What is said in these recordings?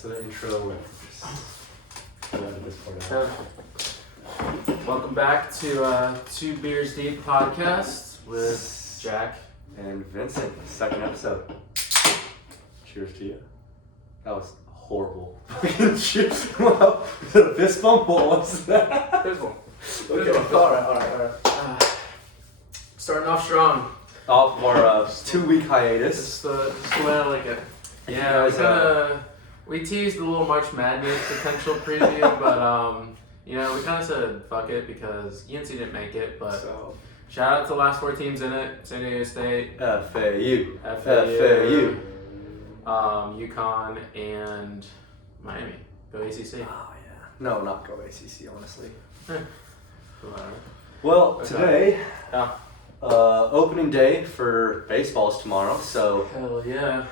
That's an intro. At this point. Welcome back to Two Beers Deep podcast with Jack and Vincent. Second episode. Cheers to you. That was horrible. Cheers. Wow. Is it a fist bump? What was that? Fist bump. Okay. Alright. Starting off strong. Off our 2-week hiatus. This is the way I like it. Yeah, we teased a little March Madness potential preview, but we kind of said fuck it because UNC didn't make it. But shout out to the last 4 teams in it: San Diego State, FAU, UConn, and Miami. Go ACC. Oh yeah. No, not go ACC. Honestly. Well, today. Opening day for baseball's tomorrow, so hell yeah,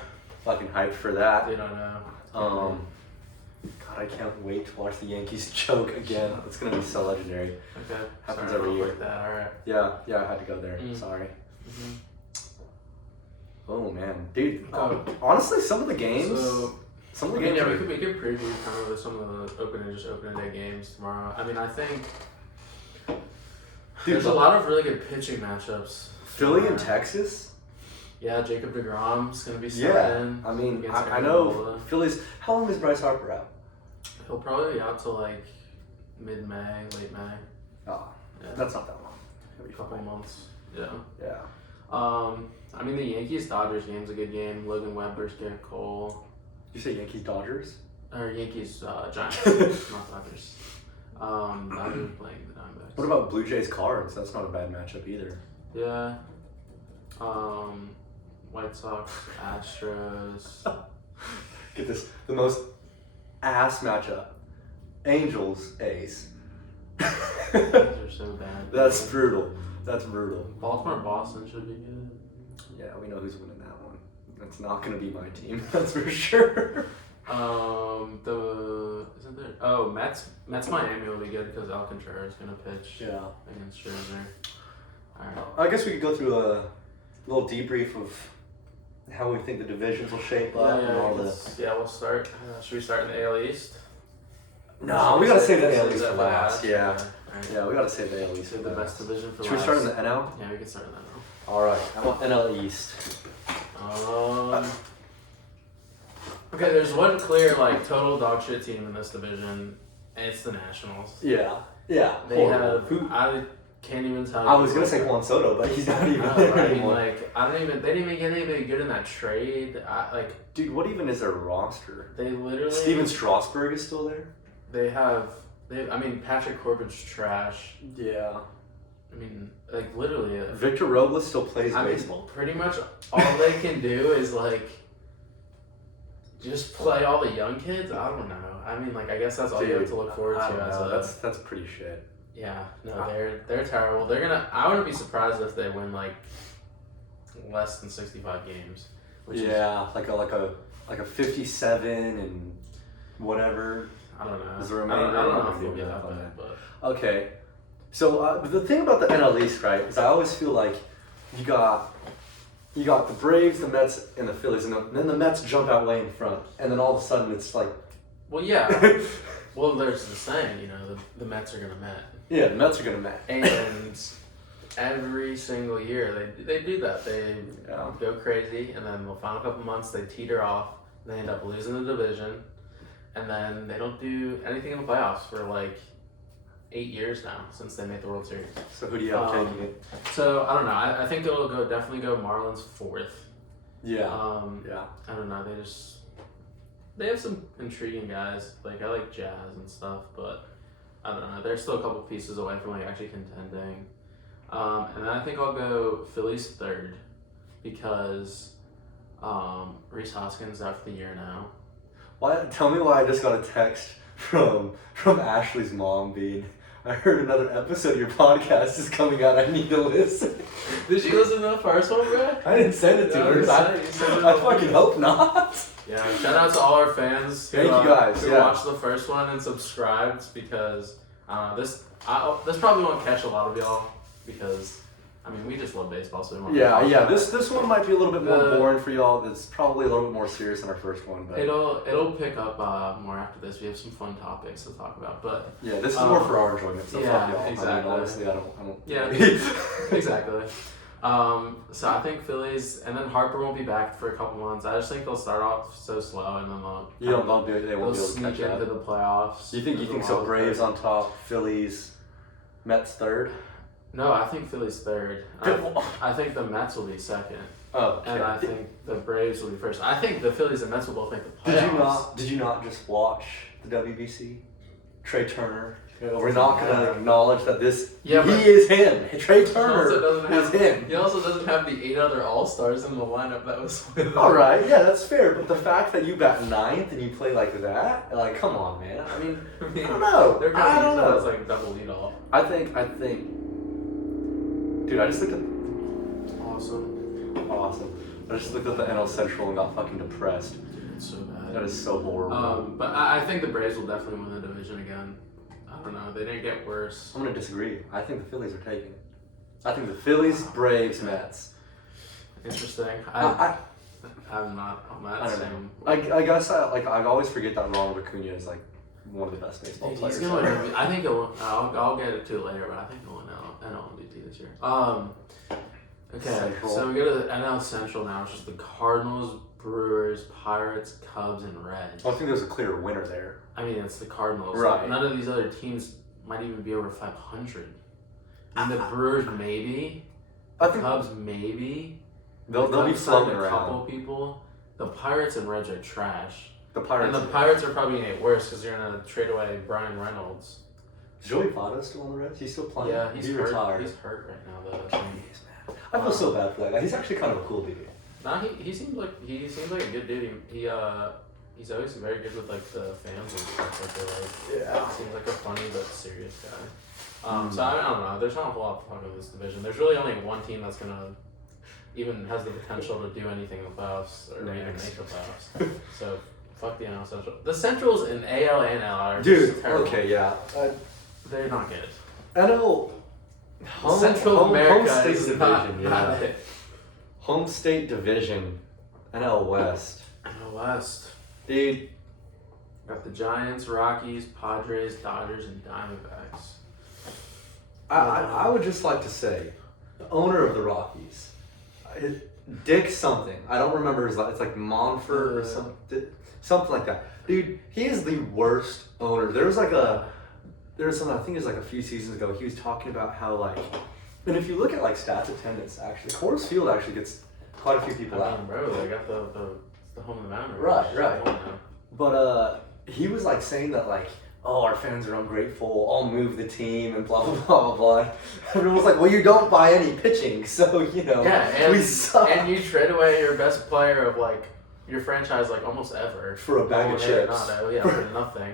fucking hyped for that. Dude, I know. God, I can't wait to watch the Yankees choke again. It's gonna be so legendary. Okay, happens every year. Like that. All right. Yeah, I had to go there. Sorry. Mm-hmm. Oh man, dude. Honestly, some of the games. We could preview kind of some of the opening day games tomorrow. I mean, I think. There's a lot of really good pitching matchups. Philly and Texas? Yeah, Jacob deGrom's going to be starting. I mean, I know Philly's... How long is Bryce Harper out? He'll probably be out till like mid-May, late May. Oh, yeah. That's not that long. Maybe a couple months. Yeah. Yeah. I mean, the Yankees-Dodgers game's a good game. Logan Webb versus Garrett Cole. You say Yankees-Dodgers? Or Yankees-Giants, not Dodgers. Dodgers playing the Diamondbacks. What about Blue Jays Cards? That's not a bad matchup either. Yeah. White Sox, Astros. Get this. The most ass matchup. Angels, A's. These are so bad. That's brutal. Baltimore, Boston should be good. Yeah, we know who's winning that one. It's not going to be my team, that's for sure. Mets Miami will be good because Alcantara is gonna pitch. Yeah. Against Scherzer. All right. I guess we could go through a little debrief of how we think the divisions will shape up and all this. Yeah, we'll start. Should we start in the AL East? No, we gotta save the AL East for last. Yeah. Right. Yeah, we gotta save the AL East for the best division for last. Should we start in the NL? Yeah, we can start in the NL. All right. I want NL East. Okay, there's one clear total dog shit team in this division, and it's the Nationals. Yeah. They have. I can't even tell you. I was gonna say Juan Soto, but he's not even there anymore. They didn't even get anybody good in that trade. Dude, what even is their roster? They literally. Steven Strasburg is still there. Patrick Corbin's trash. Yeah. Literally. Victor Robles still plays baseball. Pretty much all they can do is just play all the young kids. I don't know. I guess that's all you have to look forward to. That's pretty shit. Yeah. No, they're terrible. They're gonna. I wouldn't be surprised if they win less than 65 games. Like a 57 and whatever. I don't know. Is the remainder? I don't know if we'll get that bad, but okay. So the thing about the NL East, right, is I always feel like you got the Braves, the Mets, and the Phillies, and then the Mets jump out way in front, and then all of a sudden it's like. Well, yeah. Well, there's the saying, the Mets are gonna Met. Yeah, the Mets are gonna Met. And every single year they do that. They go crazy, and then the final couple months they teeter off. And they end up losing the division, and then they don't do anything in the playoffs for 8 years now since they made the World Series. So who do you have taking it? So I don't know. I think it'll definitely go Marlins 4th. Yeah. I don't know. They have some intriguing guys. I like Jazz and stuff, but I don't know. They're still a couple pieces away from actually contending. And then I think I'll go Phillies 3rd because Rhys Hoskins out for the year now. Tell me why I just got a text from Ashley's mom being, I heard another episode of your podcast is coming out. I need to listen. Did she listen to the first one, bro? I didn't send it to her. I fucking hope not. Yeah, shout out to all our fans who, Thank you guys. who watched the first one and subscribed because this probably won't catch a lot of y'all because I mean, we just love baseball, so we want Yeah. This one might be a little bit more boring for y'all. It's probably a little bit more serious than our first one, but it'll pick up more after this. We have some fun topics to talk about, but yeah, this is more for our enjoyment. So fuck y'all. Exactly. I mean, honestly, I don't. Yeah, exactly. So I think Phillies, and then Harper won't be back for a couple months. I just think they'll start off so slow, and then they won't be able to sneak into the playoffs. You think so? Braves on top, Phillies, Mets third. No, I think Phillies third. I think the Mets will be second. Oh, okay. And I think the Braves will be first. I think the Phillies and Mets will both make the playoffs. Did you not just watch the WBC? Trey Turner. We're not gonna acknowledge that this. Yeah, he is him. Trey Turner is him. He also doesn't have the 8 other All-Stars in the lineup that was with him. All right, yeah, that's fair. But the fact that you bat ninth and you play like that, like, come on, man. I mean, I don't know. I don't know. It's like double lead off. I think. Dude, I just looked at. Awesome. I just looked at the NL Central and got fucking depressed. Dude, it's so bad. That is so horrible. But I think the Braves will definitely win the division again. I don't know. They didn't get worse. I'm gonna disagree. I think the Phillies are taking it. I think the Phillies, Braves, Mets. Interesting. I'm not on that. I don't know. I guess I always forget that Ronald Acuña is like one of the best baseball players. He's gonna win. I think I'll get it to it later, but I think he'll win NL MVP this year. Okay, Central. So we go to the NL Central now. It's just the Cardinals, Brewers, Pirates, Cubs, and Reds. I think there's a clear winner there. I mean, it's the Cardinals. Right. Like, none of these other teams might even be over 500. And the Brewers maybe. The Cubs maybe. They'll be floating around. A couple people. The Pirates and Reds are trash. The Pirates are probably gonna get worse because you're gonna trade away Brian Reynolds. Is Joey Votto still on the Reds? He's still playing. Yeah, he's hurt. Retired. He's hurt right now though. Jeez, man. I feel so bad for that guy. He's actually kind of a cool dude. Nah, he seems like a good dude. He's always very good with like the fans and stuff. I feel like. Yeah. Seems like a funny but serious guy. So I don't know. There's not a whole lot to talk about this division. There's really only one team that's gonna even has the potential to do anything in the playoffs or even make the playoffs. So fuck the NL Central. The Centrals in AL and NL are just terrible. Okay, yeah. They're not good. NL Central America home state is division, not it. Home state division, NL West. NL West. Dude. Got the Giants, Rockies, Padres, Dodgers, and Diamondbacks. I would just like to say, the owner of the Rockies, Dick something. I don't remember his last. It's like Monfort or something like that. Dude, he is the worst owner. There was something, I think it was like a few seasons ago, he was talking about how like, and if you look at like stats attendance, actually, Coors Field actually gets quite a few people out. Bro, they got the home of the mountain. Right. But he was like saying that like, oh, our fans are ungrateful, I'll move the team and blah, blah, blah, blah, blah. Everyone was like, well, you don't buy any pitching, so, you know, we suck. And you trade away your best player of, like, your franchise, like, almost ever. For a bag of chips. For nothing.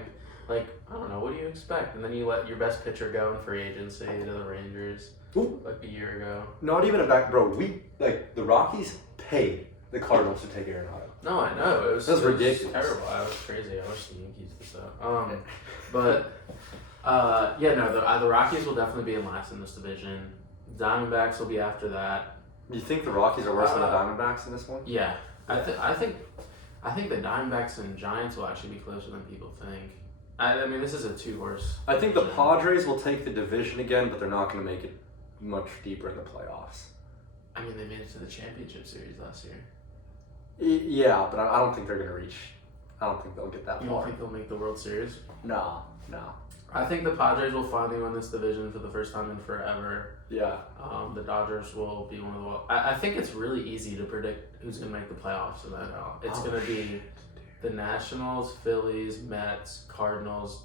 Like, I don't know, what do you expect? And then you let your best pitcher go in free agency to the Rangers, like, a year ago. Not even a back, bro, the Rockies paid the Cardinals to take Arenado. No, I know. It was ridiculous. It was terrible. I was crazy. I wish the Yankees did so. But the Rockies will definitely be in last in this division. Diamondbacks will be after that. You think the Rockies are worse than the Diamondbacks in this one? Yeah, I think the Diamondbacks and Giants will actually be closer than people think. I mean, this is a 2-horse. I think the Padres will take the division again, but they're not going to make it much deeper in the playoffs. I mean, they made it to the championship series last year. Yeah, but I don't think they're going to reach. I don't think they'll get that far. You don't think they'll make the World Series? No. I think the Padres will finally win this division for the first time in forever. Yeah. The Dodgers will be one of the. I think it's really easy to predict who's going to make the playoffs in the NL. It's going to be the Nationals, Phillies, Mets, Cardinals,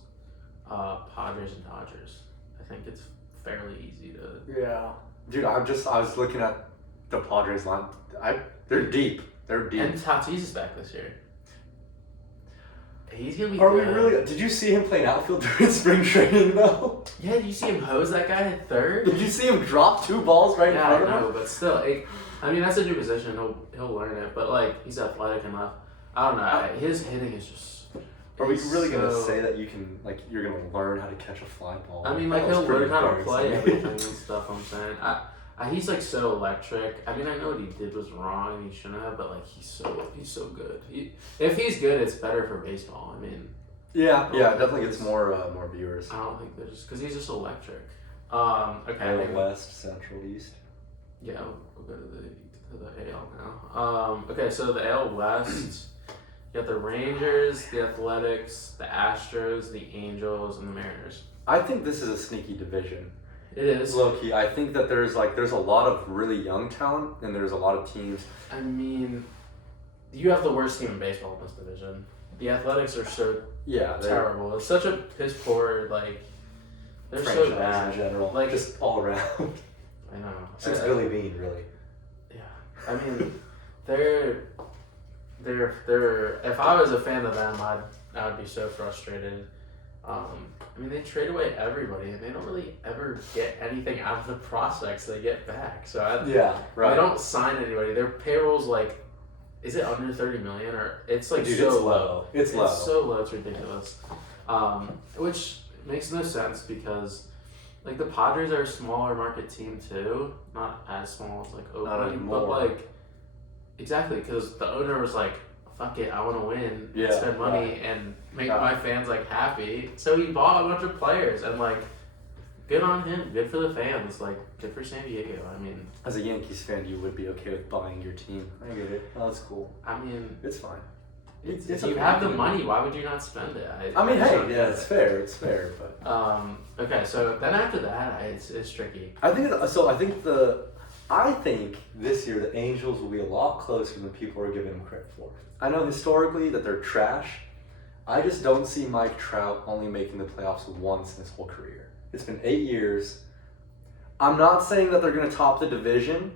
Padres, and Dodgers. I think it's fairly easy to. Yeah. Dude, I was looking at the Padres line. They're deep. They're deep. And Tatis is back this year. He's gonna be. Are we really? Did you see him playing outfield during spring training though? Yeah, did you see him hose that guy at third? Did you see him drop 2 balls right in front of him? Yeah, I know, but still, I mean that's a new position. He'll learn it, but like he's athletic enough. I don't know. His hitting is just. Are we really gonna say that you're gonna learn how to catch a fly ball? I mean, like he'll learn how to play everything and stuff. I'm saying. He's like so electric. I mean, I know what he did was wrong and he shouldn't have, but like he's so good. If he's good, it's better for baseball. I mean, Yeah, it definitely gets more viewers. I don't think there's because he's just electric. Okay. AL West, Central, East. Yeah, we'll go to the AL now. Okay, so the AL West, you got the Rangers, the Athletics, the Astros, the Angels, and the Mariners. I think this is a sneaky division. It is. Low key, I think that there's a lot of really young talent, and there's a lot of teams. I mean, you have the worst team in baseball in this division. The Athletics are so terrible. It's such a piss poor they're so bad in general, like just all around. I know. Since Billy Bean, really. Yeah, I mean, they're. If I was a fan of them, I would be so frustrated. I mean, they trade away everybody, and they don't really ever get anything out of the prospects they get back. So They don't sign anybody. Their payroll's is it under 30 million or it's Dude, so it's low. It's low. It's so low, it's ridiculous. Which makes no sense because the Padres are a smaller market team too, not as small as Oakland, but exactly because the owner was like, "Fuck it, I want to win, and spend money, and make my fans happy." So he bought a bunch of players, and good on him, good for the fans, good for San Diego. I mean, as a Yankees fan, you would be okay with buying your team. I get it. Oh, that's cool. I mean, it's fine. If you have the money, why would you not spend it? It's fair. It's fair, but okay. So then after that, it's tricky. I think this year the Angels will be a lot closer than people are giving them credit for. I know historically that they're trash. I just don't see Mike Trout only making the playoffs once in his whole career. It's been 8 years. I'm not saying that they're going to top the division.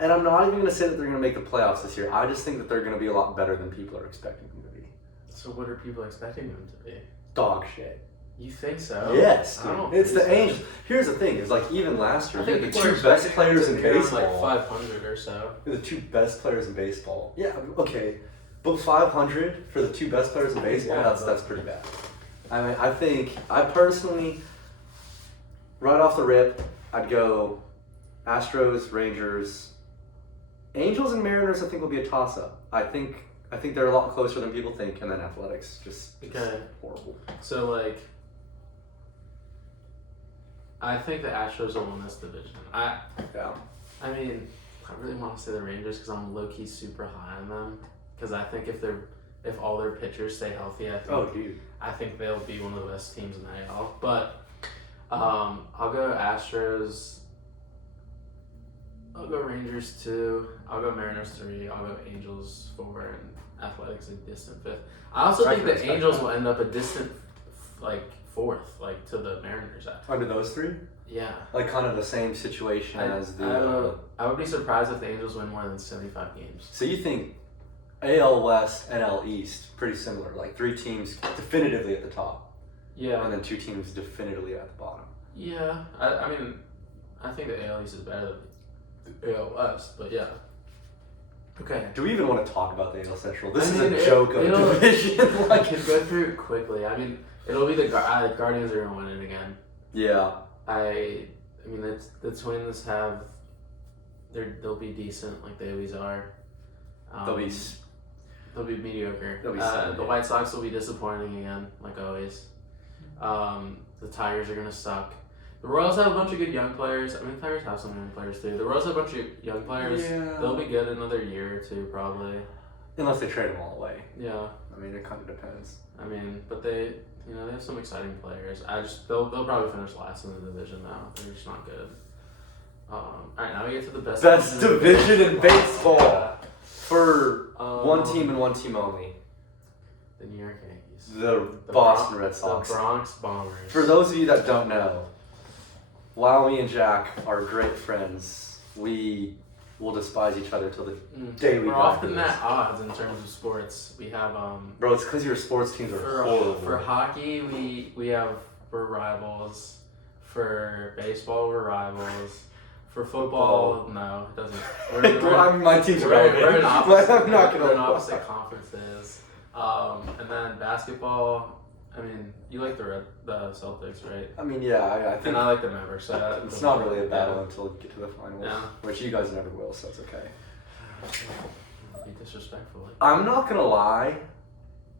And I'm not even going to say that they're going to make the playoffs this year. I just think that they're going to be a lot better than people are expecting them to be. So what are people expecting them to be? Dog shit. You think so? Yes, dude. It's the Angels. Here's the thing: is even last year, the two best players in baseball, 500 or so. The two best players in baseball. Yeah, okay, but 500 for the two best players in baseball. That's pretty bad. I mean, I personally, right off the rip, I'd go Astros, Rangers, Angels, and Mariners. I think will be a toss-up. I think they're a lot closer than people think, and then Athletics just horrible. So I think the Astros will win this division. I mean, I really want to say the Rangers because I'm low key super high on them. Because I think if all their pitchers stay healthy, I think they'll be one of the best teams in the AL. But I'll go Astros. I'll go Rangers 2. I'll go Mariners 3. I'll go Angels 4, and Athletics a distant 5th. I also think the Angels will end up a distant 4th, to the Mariners. Under those three? Yeah. Kind of the same situation as the... I would be surprised if the Angels win more than 75 games. So you think AL West, NL East, pretty similar. 3 teams definitively at the top. Yeah. And then 2 teams definitively at the bottom. Yeah. I mean, I think the AL East is better than the AL West, but yeah. Okay. Do we even want to talk about the AL Central? This is a joke of a division. Can go through it quickly. I mean, it'll be the Guardians are going to win it again. Yeah. I mean, the Twins they'll be decent like they always are. They'll be mediocre. The White Sox will be disappointing again, like always. The Tigers are going to suck. The Royals have a bunch of good young players. I mean, the Tigers have some young players too. The Royals have a bunch of young players. Yeah. They'll be good another year or two, probably. Unless they trade them all away. Yeah. I mean, it kind of depends. I mean, but they have some exciting players. They'll probably finish last in the division now. They're just not good. All right, now we get to the best division in baseball for one team and one team only. The New York Yankees. The Boston Red Sox. The Bronx Bombers. For those of you that don't know, while me and Jack are great friends, we will despise each other till the day we die. We're often at odds in terms of sports. We have Bro, it's because your sports teams are horrible. For hockey, we're rivals. For baseball, we're rivals. For football, no, it doesn't. My teams are relevant. We're I'm not gonna we're in opposite conferences. And then basketball, I mean, you like the Celtics, right? I mean, yeah, I think And I like the Mavericks. So it's not really a battle until you get to the finals, Yeah. which you guys never will, so it's okay. Be disrespectful. I'm not gonna lie.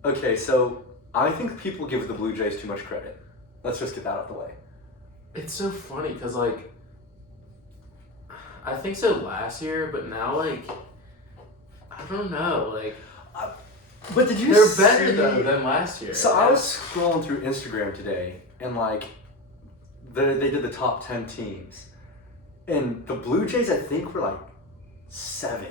Okay, so I think people give the Blue Jays too much credit. Let's just get that out of the way. It's so funny because, like, I think so last year, but now, like, I don't know. Like, But did you they're better, though, than last year. So I was scrolling through Instagram today, and, like, they did the top 10 teams. And the Blue Jays, I think, were, like, 7.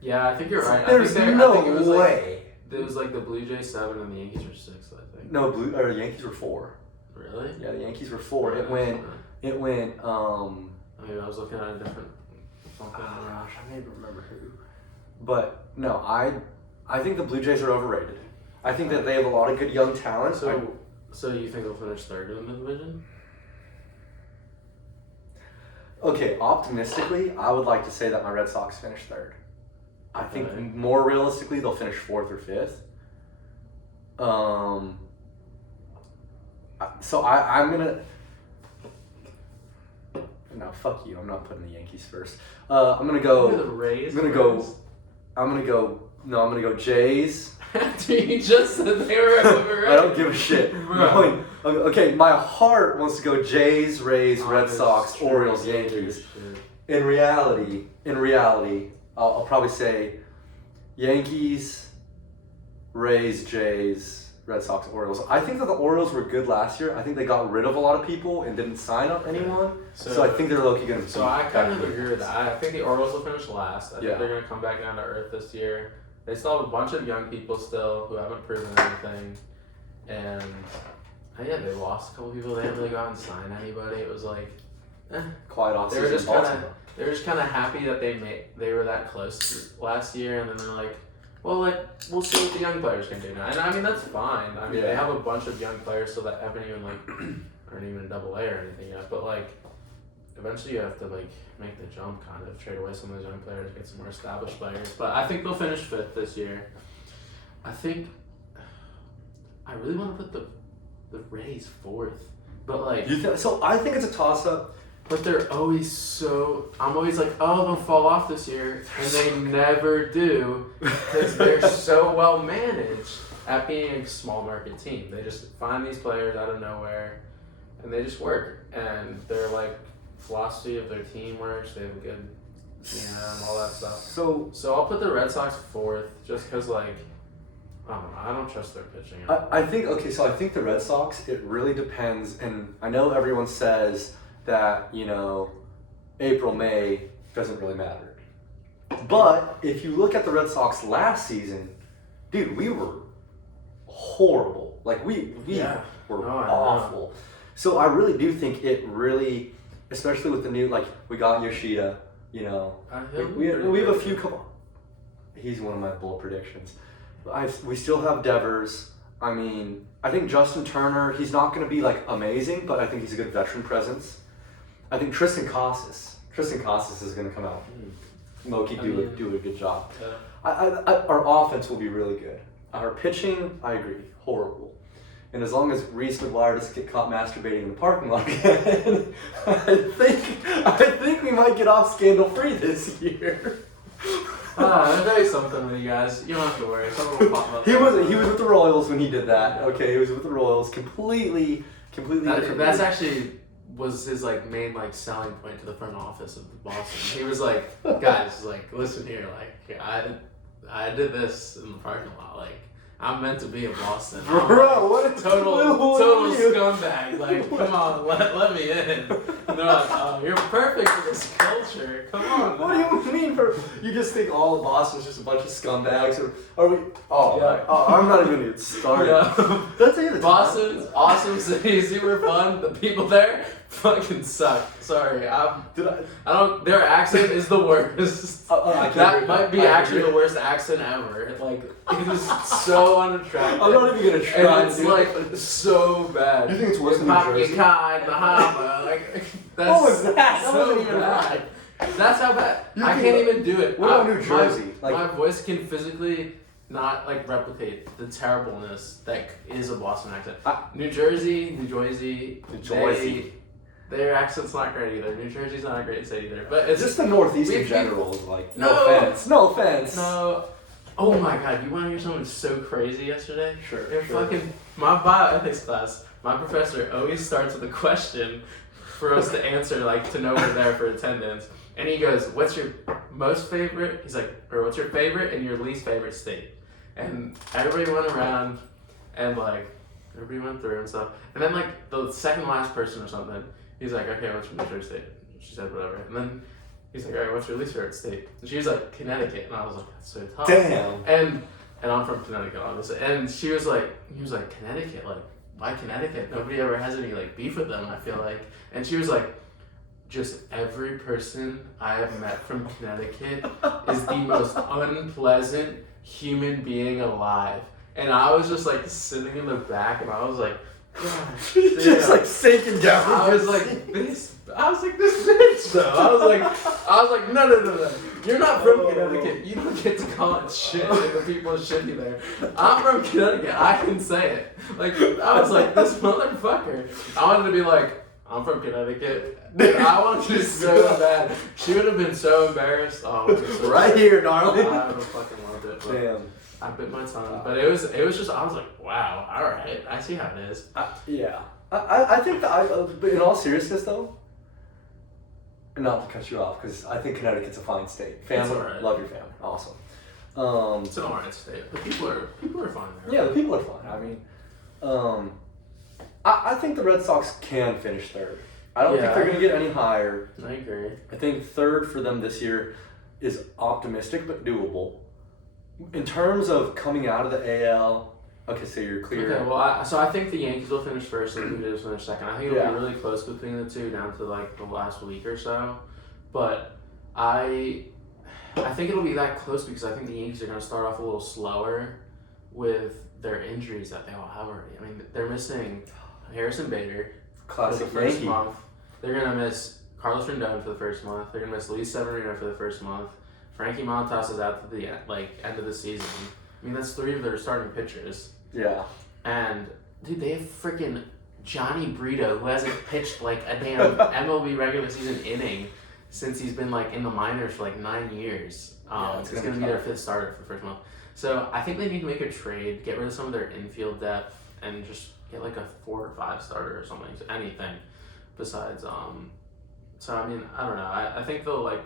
Yeah, I think you're right. There's I think no it was way. It was like the Blue Jays 7 and the Yankees were 6, I think. No, the Yankees were 4. Really? Yeah, the Yankees were 4. Yeah, It went, I mean, I was looking at a different something. oh gosh, I may remember who. But, no, I think the Blue Jays are overrated. I think that they have a lot of good young talent. So you think they'll finish 3rd in the division? Okay, optimistically, I would like to say that my Red Sox finish 3rd. I think Okay. more realistically, they'll finish 4th or 5th. So I'm gonna. No, fuck you. I'm not putting the Yankees first. I'm gonna go. The Rays. I'm gonna go. I'm gonna go Jays. Dude, you just said they were overrated. I don't give a shit. Bro. Okay, my heart wants to go Jays, Rays, Red Sox, Orioles, Yankees. In reality, I'll probably say Yankees, Rays, Jays, Red Sox, Orioles. I think that the Orioles were good last year. I think they got rid of a lot of people and didn't sign up anyone. So I think they're low-key going to. So I kind of agree with that. I think the Orioles will finish last. I Yeah. think they're going to come back down to earth this year. They still have a bunch of young people still who haven't proven anything. And yeah, they lost a couple people. They didn't really go out and sign anybody. It was like, Quiet off they were season. just kind of happy that they were that close last year, and then they're like, well, like, we'll see what the young players can do now. And I mean, that's fine. I mean, they have a bunch of young players still that haven't even aren't even in Double A or anything yet. But like, eventually you have to like make the jump, kind of trade away some of those young players, get some more established players. But I think they'll finish 5th this year. I think I really want to put the Rays 4th, but like. So I think it's a toss-up. But they're always so. I'm always like, oh, they'll fall off this year, and they never do, because they're so well managed at being a small market team. They just find these players out of nowhere, and they just work. And their like philosophy of their team works. They have a good GM, all that stuff. So I'll put the Red Sox 4th, just because like. I don't know. I don't trust their pitching. I think the Red Sox. It really depends, and I know everyone says that, April, May doesn't really matter. But if you look at the Red Sox last season, dude, we were horrible. Like, we were awful. So I really do think it really, especially with the new, like, we got Yoshida, we have a few couple. He's one of my bold predictions. We still have Devers. I mean, I think Justin Turner, he's not going to be, like, amazing, but I think he's a good veteran presence. I think Tristan Casas is going to come out and low-key do a good job. Yeah. Our offense will be really good. Our pitching, I agree, horrible. And as long as Reese McGuire doesn't get caught masturbating in the parking lot again, I think we might get off scandal-free this year. I'll tell you something with you guys. You don't have to worry. Someone will pop up. He was with the Royals when he did that. Okay, he was with the Royals. Completely different. That's actually was his like main like selling point to the front office of Boston. He was like, guys, like listen here, like I did this in the parking lot, like I'm meant to be in Boston. Bro, what a total scumbag. Like, come on, let me in. And they're like, oh, you're perfect for this culture. Come on. What do you mean you just think all of Boston's just a bunch of scumbags? Or are we? Oh, yeah. I'm not even gonna get started. Yeah. That's it. Boston's awesome city, super fun. The people there fucking suck. Sorry, their accent is the worst. That might be actually the worst accent ever. Like, it is so unattractive. I'm not even gonna try. And it's like so bad. You think it's worse than New Jersey? Like, that's What was that? That so wasn't even bad. right. That's how bad. I can't even do it. What about New Jersey? My voice can physically not like replicate the terribleness that is a Boston accent. New Jersey, their accent's not great either. New Jersey's not a great state either. But it's just the Northeast in general is like, no offense. No. Oh my God, you want to hear something so crazy yesterday? Sure. Fucking, my bioethics class, my professor always starts with a question for us to answer, like to know we're there for attendance. And he goes, what's your most favorite? He's like, or what's your favorite and your least favorite state? And everybody went around and like, everybody went through and stuff. And then like the second last person or something, he's like, okay, what's your favorite state? She said whatever. And then he's like, all right, what's your least favorite state? And she was like, Connecticut. And I was like, that's so tough. Damn. And I'm from Connecticut, obviously. And he was like, Connecticut? Like, why Connecticut? Nobody ever has any like beef with them, I feel like. And she was like, just every person I have met from Connecticut is the most unpleasant human being alive. And I was just like sitting in the back and I was like, God, just like sinking down. I was like, this bitch though. I was like, no. You're not from Connecticut. You don't get to call it shit if the people shitty there. I'm from Connecticut. I can say it. Like, I was like, this motherfucker. I wanted to be like, I'm from Connecticut. I wanted to so bad. She would have been so embarrassed. Oh, so right here, darling. I would have fucking loved it. Damn. I bit my tongue. But it was just, I was like, wow, alright. I see how it is. Yeah. I think that, but in all seriousness though, not to cut you off, because I think Connecticut's a fine state. Family, right. Love your family. Awesome. It's an alright state. The people are fine there. Yeah, the people are fine. I mean, I think the Red Sox can finish third. I don't think they're going to get any higher. I agree. I think third for them this year is optimistic but doable. In terms of coming out of the AL, okay, so you're clear. Okay, well, so I think the Yankees will finish first and the Blue Jays will finish second. I think it'll be really close between the two down to like the last week or so. But I think it'll be that close because I think the Yankees are going to start off a little slower with their injuries that they all have already. I mean, they're missing Harrison Bader Classic for the first Yankee. month. They're going to miss Carlos Rendon for the first month. They're going to miss Luis Severino for the first month. Frankie Montas is out to the end of the season. I mean, that's 3 of their starting pitchers. Yeah. And, dude, they have freaking Johnny Brito, who hasn't pitched like a damn MLB regular season inning since he's been like in the minors for like 9 years. It's going to be their 5th starter for the first month. So I think they need to make a trade, get rid of some of their infield depth, and just get like a 4 or 5 starter or something. So anything besides. So I mean, I don't know. I think they'll like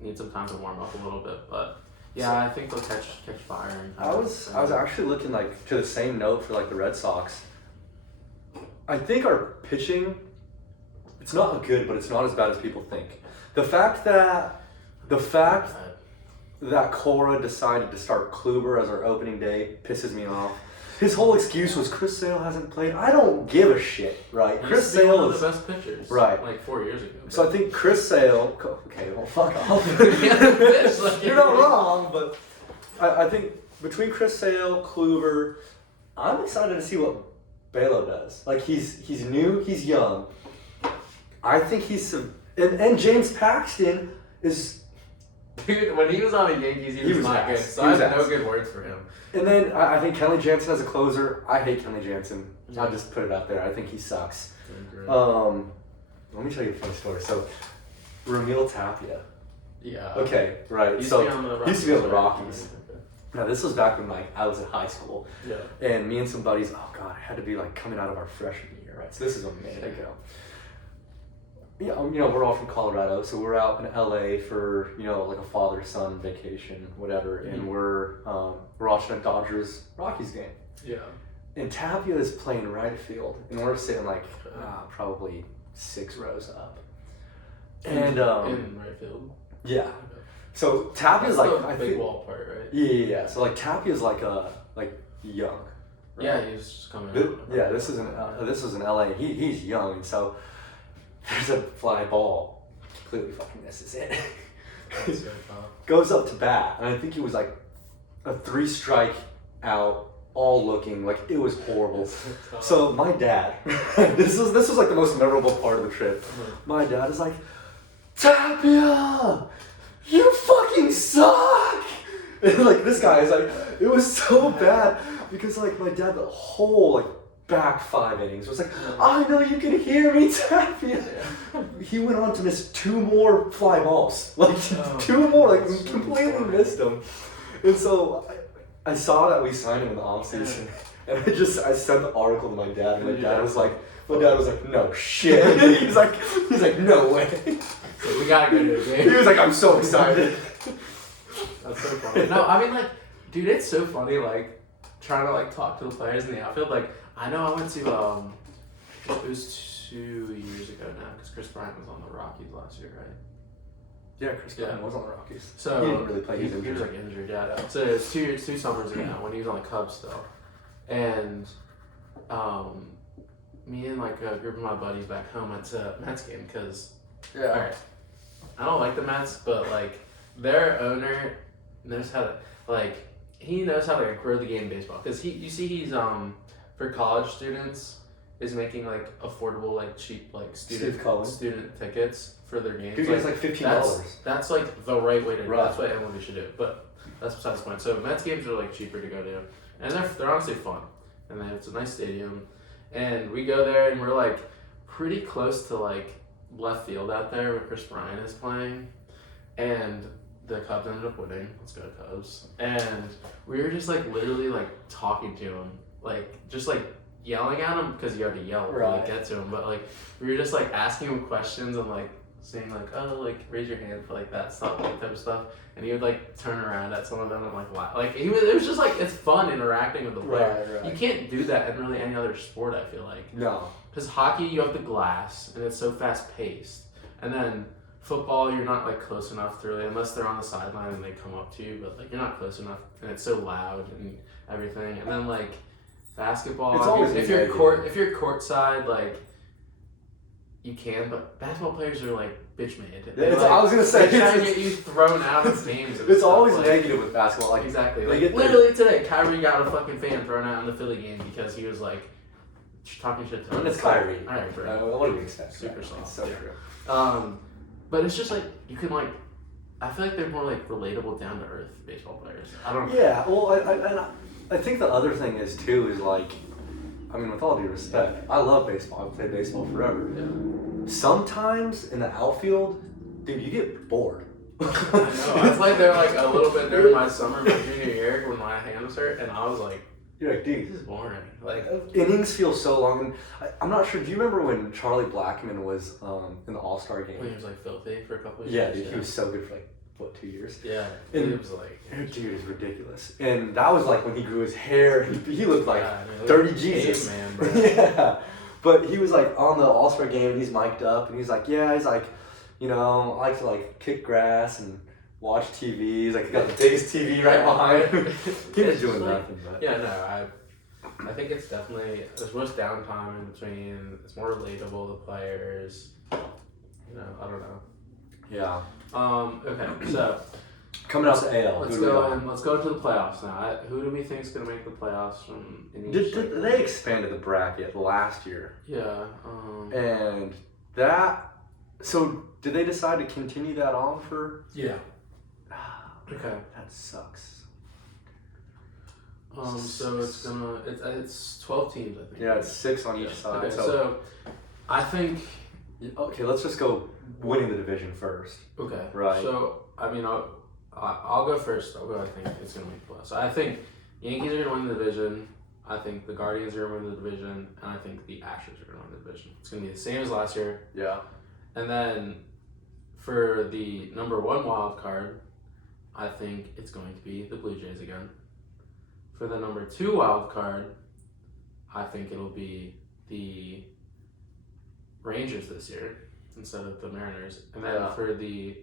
need some time to warm up a little bit, but yeah, I think they'll catch fire. And I was actually looking like to the same note for like the Red Sox. I think our pitching, it's not good, but it's not as bad as people think. The fact that Cora decided to start Kluber as our opening day pisses me off. His whole excuse was Chris Sale hasn't played. I don't give a shit, right? Chris Sale one of the best pitchers, right? Like 4 years ago. So I think Chris Sale. Okay, well, fuck off. You're not wrong, but I think between Chris Sale, Kluber, I'm excited to see what Belo does. Like he's new, he's young. I think he's some, and James Paxton is. Dude, when he was on the Yankees, he was not good. So I have no good words for him. And then I think Kenley Jansen as a closer. I hate Kenley Jansen. I'll just put it out there. I think he sucks. Let me tell you a funny story. So, Ramil Tapia. Yeah. Okay, right. He used so to he used to be on the Rockies. Now this was back when like I was in high school. Yeah. And me and some buddies. Oh God, it had to be like coming out of our freshman year, right? So this is a minute ago. Yeah, we're all from Colorado, so we're out in LA for, like a father-son vacation, whatever, and we're watching a Dodgers-Rockies game. Yeah. And Tapia is playing right field, and we're sitting like probably 6 rows up. And in right field. Yeah. So Tapia's That's like the big wall part, right? Yeah. So like Tapia's like young. Right? Yeah, he was just coming out. Yeah, this is in LA. He's young, and so. There's a fly ball, completely fucking misses it. Goes up to bat, and I think it was like a 3-strike out, all looking like it was horrible. So my dad, this was like the most memorable part of the trip. My dad is like, Tapia, you fucking suck. And like this guy is like, it was so bad because like my dad the whole like back 5 innings was like, I know you can hear me tapping. He went on to miss 2 more fly balls, like 2 more, like completely missed them. And so I saw that we signed him in the offseason, and I sent the article to my dad, and my dad was like, no shit. he's like, no way. So we gotta go to the game. He was like, I'm so excited. That's so funny. No, I mean like, dude, it's so funny like trying to like talk to the players in the outfield. Like, I know I went to it was 2 years ago now because Chris Bryant was on the Rockies last year, right? Yeah, Chris Bryant was on the Rockies. So he didn't really play. He was like injured. Yeah. So it was 2 summers ago now when he was on the Cubs still, and me and like a group of my buddies back home went to a Mets game because alright, I don't like the Mets, but like their owner knows how to he knows how to grow the game in baseball because he's for college students is making like affordable like cheap like student tickets for their games. He gets like $15. That's like the right way to do it. That's what everyone should do. But that's besides the point. So Mets games are like cheaper to go to, and they're honestly fun, and it's a nice stadium, and we go there and we're like pretty close to like left field out there where Chris Bryant is playing, and the Cubs ended up winning. Let's go Cubs! And we were just like literally like talking to him, like just like yelling at him because you have to yell to like get to him, but like we were just like asking him questions and like saying like, oh, like raise your hand for like that stuff, like type of stuff, and he would like turn around at some of them and like laugh. Like it was just like it's fun interacting with the player. Right. You can't do that in really any other sport. I feel like because hockey you have the glass and it's so fast paced, and then football you're not like close enough to really unless they're on the sideline and they come up to you, but like you're not close enough and it's so loud and everything, and then like basketball, it's always if you're courtside, like you can, but basketball players are like bitch made. I was gonna say they try to get you thrown out of games. It's always negative with basketball. Like exactly. Like literally today, Kyrie got a fucking fan thrown out in the Philly game because he was like talking shit to him. And it's Kyrie. All right, bro. What do we expect? Super soft. It's so true. But it's just like you can like. I feel like they're more like relatable, down to earth baseball players. I don't know. Yeah. Well, I think the other thing is too is like, I mean, with all due respect, I love baseball. I've played baseball forever. Yeah. Sometimes in the outfield, dude, you get bored. I know. I played there like a little bit during my summer, my junior year, when my hand was hurt, and I was like, you're like, dude, this is boring. Like innings feel so long. And I'm not sure. Do you remember when Charlie Blackmon was in the All-Star game? When he was like filthy for a couple of years. Yeah, dude, he was so good for like 2 years? Yeah, and it was like, dude, it's ridiculous. And that was like when he grew his hair. He looked like dirty Jesus, man, bro. Yeah, but he was like on the All-Star game and he's mic'd up and he's like, you know, I like to like kick grass and watch TV. He's like, he got the biggest TV right behind him. He was doing nothing. But yeah, no, I think it's definitely there's less downtime in between. It's more relatable to players. You know, I don't know. Yeah. Okay, so coming out to AL. Let's go into the playoffs now. Who do we think is going to make the playoffs from? They expanded the bracket last year. Yeah. And that. So did they decide to continue that on for? Yeah. Okay. That sucks. So it's 12 teams, I think. Yeah, it's 6 on each side. Okay, so I think. Okay, let's just go winning the division first. Okay. Right. So I mean, I'll go first. I think it's gonna make the playoffs. So I think Yankees are gonna win the division. I think the Guardians are gonna win the division, and I think the Astros are gonna win the division. It's gonna be the same as last year. Yeah. And then for the number 1 wild card, I think it's going to be the Blue Jays again. For the number 2 wild card, I think it'll be the Rangers this year instead of the Mariners. And then for the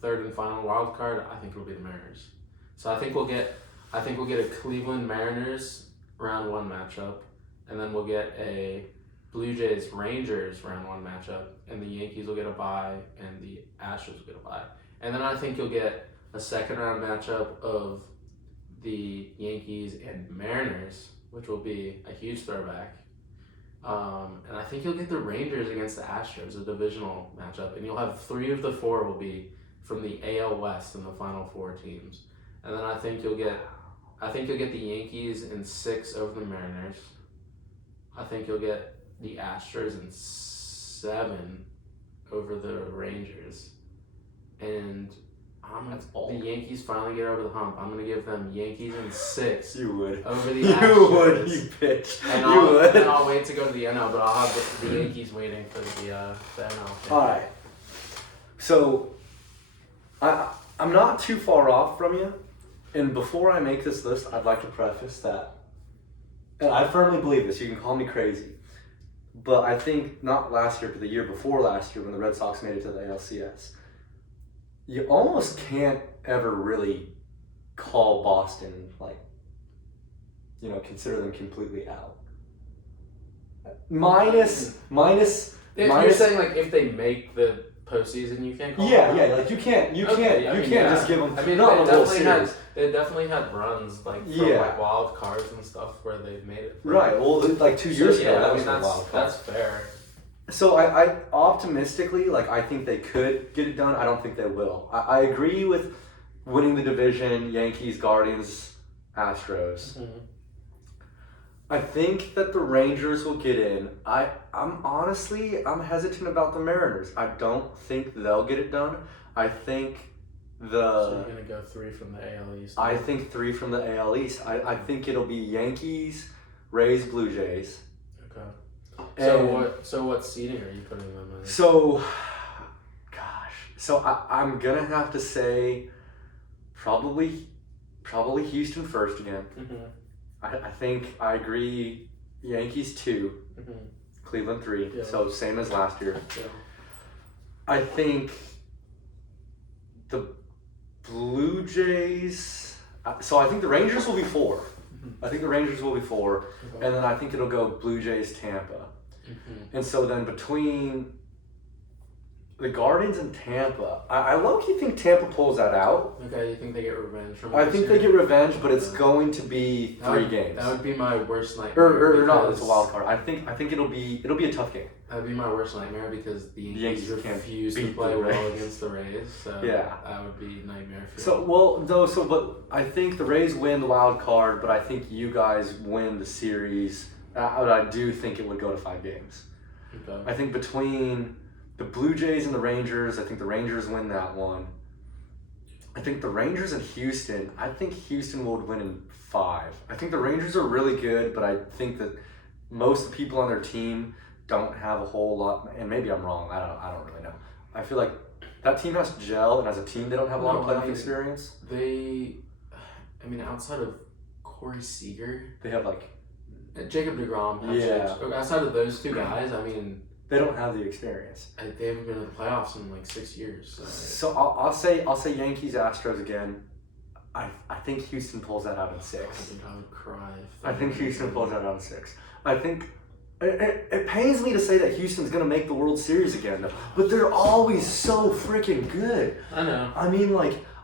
3rd and final wild card, I think it'll be the Mariners. So I think we'll get a Cleveland Mariners round 1 matchup, and then we'll get a Blue Jays Rangers round 1 matchup, and the Yankees will get a bye, and the Astros will get a bye. And then I think you'll get a 2nd round matchup of the Yankees and Mariners, which will be a huge throwback. And I think you'll get the Rangers against the Astros, a divisional matchup, and you'll have 3 of the 4 will be from the AL West in the final 4 teams. and then I think you'll get the Yankees in 6 over the Mariners. I think you'll get the Astros in 7 over the Rangers, and the Yankees finally get over the hump. I'm gonna give them Yankees in 6. You would. Over the You Astros. would. You bitch. And You would. And I'll wait to go to the NL, but I'll have the Yankees waiting for the NL. All right. So, I'm not too far off from you, and before I make this list, I'd like to preface that, and I firmly believe this. You can call me crazy, but I think not last year, but the year before last year, when the Red Sox made it to the ALCS, you almost can't ever really call Boston consider them completely out. Minus. You're saying like if they make the postseason, you can't call them out? Like you can't yeah. just give them. I mean, not the whole series. they definitely had runs like from like wild cards and stuff where they've made it. Right. Well, like 2 years ago, that was a wild card. That's fair. So I optimistically, I think they could get it done. I don't think they will. I agree with winning the division, Yankees, Guardians, Astros. Mm-hmm. I think that the Rangers will get in. I'm hesitant about the Mariners. I don't think they'll get it done. I think So you're gonna go 3 from the AL East. I think 3 from the AL East. I think it'll be Yankees, Rays, Blue Jays. Okay. And So what seeding are you putting them in? So I'm gonna have to say probably Houston first again. Mm-hmm. I think I agree. Yankees 2, Mm-hmm. Cleveland 3. Yeah. So same as last year. Yeah. I think the Blue Jays. So I think the Rangers will be 4. Mm-hmm. I think the Rangers will be 4, Okay. and then I think it'll go Blue Jays, Tampa. Mm-hmm. And so then between the Guardians and Tampa, I low-key think Tampa pulls that out. Okay, you think they get revenge from I this think year? they get revenge, but it's going to be 3 games. That would be my worst nightmare. Or not, it's a because- wild card. I think it'll be a tough game. That would be my worst nightmare because the Yankees Yankees can't refuse to beat play the well Rays. against the Rays. So Yeah. that would be nightmare for But I think the Rays win the wild card, but I think you guys win the series. I do think it would go to 5 games. Okay. I think between the Blue Jays and the Rangers, I think the Rangers win that one. I think the Rangers and Houston, I think Houston would win in 5. I think the Rangers are really good, but I think that most of the people on their team don't have a whole lot, and maybe I'm wrong, I don't really know. I feel like that team has to gel, and as a team they don't have a lot of playoff experience. Outside of Corey Seager, They have Jacob DeGrom, Yeah. outside of those 2 guys, they don't have the experience. they haven't been to the playoffs in like 6 years. So I'll say Yankees, Astros again. I think Houston pulls that out in 6. I think I would cry. I think Houston pulls that out in 6. I think it pains me to say that Houston's gonna make the World Series again, though. But they're always so freaking good. I know.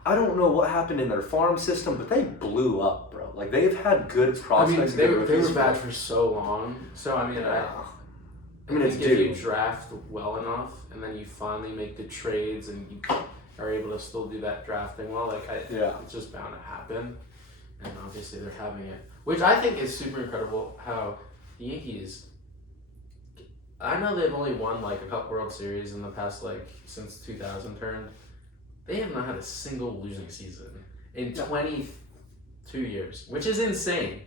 I don't know what happened in their farm system, but they blew up, bro. They've had good prospects. They were bad for so long. So I think it's if due. you draft well enough and then you finally make the trades and you are able to still do that drafting well, it's just bound to happen. And obviously they're having it, which I think is super incredible. How the Yankees, I know they've only won a couple World Series in the past since 2000 turned. They have not had a single losing season in 22 years, which is insane